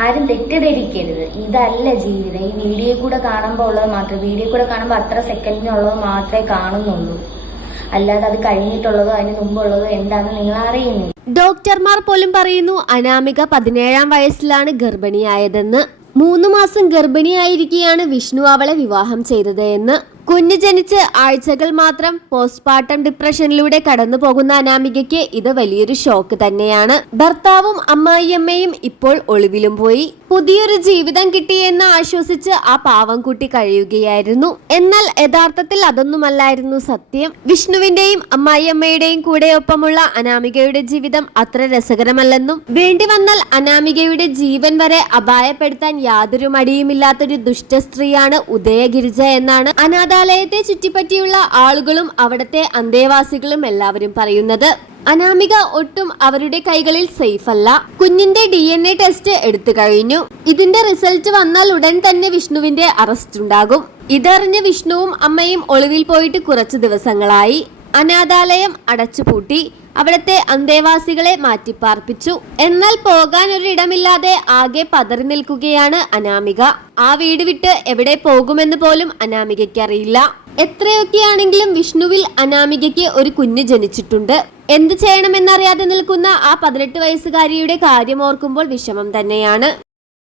ആരും തെറ്റിദ്ധരിക്കരുത്. ഇതല്ല ജീവിതം. ഈ വീഡിയോ കൂടെ കാണുമ്പോൾ ഉള്ളത് മാത്രമേ, വീഡിയോ കൂടെ കാണുമ്പോൾ അത്ര സെക്കൻഡിനുള്ളത് മാത്രമേ കാണുന്നുള്ളൂ. അല്ലാതെ അത് കഴിഞ്ഞിട്ടുള്ളതോ അതിന് മുമ്പുള്ളതോ എന്താണെന്ന് നിങ്ങൾ അറിയുന്നില്ല. ഡോക്ടർമാർ പോലും പറയുന്നു അനാമിക 17-ാം വയസ്സിലാണ് ഗർഭിണിയായതെന്ന്. 3 മാസം ഗർഭിണിയായിരിക്കെയാണ് വിഷ്ണു അവളെ വിവാഹം ചെയ്തത് എന്ന്. കുഞ്ഞ് ജനിച്ച് ആഴ്ചകൾ മാത്രം പോസ്റ്റ്മോർട്ടം ഡിപ്രഷനിലൂടെ കടന്നു പോകുന്ന അനാമികയ്ക്ക് ഇത് വലിയൊരു ഷോക്ക് തന്നെയാണ്. ഭർത്താവും അമ്മായിയമ്മയും ഇപ്പോൾ ഒളിവിലും പോയി. പുതിയൊരു ജീവിതം കിട്ടിയെന്ന് ആശ്വസിച്ച് ആ പാവം കുട്ടി കഴിയുകയായിരുന്നു. എന്നാൽ യഥാർത്ഥത്തിൽ അതൊന്നുമല്ലായിരുന്നു സത്യം. വിഷ്ണുവിന്റെയും അമ്മായിയമ്മയുടെയും കൂടെ ഒപ്പമുള്ള അനാമികയുടെ ജീവിതം അത്ര രസകരമല്ലെന്നും വേണ്ടി വന്നാൽ അനാമികയുടെ ജീവൻ വരെ അപായപ്പെടുത്താൻ യാതൊരു മടിയുമില്ലാത്തൊരു ദുഷ്ട സ്ത്രീയാണ് ഉദയഗിരിജ എന്നാണ് അനാഥാലയത്തെ ചുറ്റിപ്പറ്റിയുള്ള ആളുകളും അവിടത്തെ അന്തേവാസികളും എല്ലാവരും പറയുന്നത്. അനാമിക ഒട്ടും അവരുടെ കൈകളിൽ സേഫ് അല്ല. കുഞ്ഞിന്റെ DNA ടെസ്റ്റ് എടുത്തു കഴിഞ്ഞു. ഇതിന്റെ റിസൾട്ട് വന്നാൽ ഉടൻ തന്നെ വിഷ്ണുവിന്റെ അറസ്റ്റ് ഉണ്ടാകും. ഇതറിഞ്ഞ് വിഷ്ണുവും അമ്മയും ഒളിവിൽ പോയിട്ട് കുറച്ചു ദിവസങ്ങളായി. അനാഥാലയം അടച്ചുപൂട്ടി അവിടത്തെ അന്തേവാസികളെ മാറ്റിപ്പാർപ്പിച്ചു. എന്നാൽ പോകാൻ ഒരിടമില്ലാതെ ആകെ പതറി നിൽക്കുകയാണ് അനാമിക. ആ വീട് വിട്ട് എവിടെ പോകുമെന്ന് പോലും അനാമികയ്ക്ക് അറിയില്ല. എത്രയൊക്കെയാണെങ്കിലും വിഷ്ണുവിൽ അനാമികയ്ക്ക് ഒരു കുഞ്ഞ് ജനിച്ചിട്ടുണ്ട്. എന്ത് ചെയ്യണമെന്നറിയാതെ നിൽക്കുന്ന ആ 18 വയസ്സുകാരിയുടെ കാര്യം ഓർക്കുമ്പോൾ വിഷമം തന്നെയാണ്.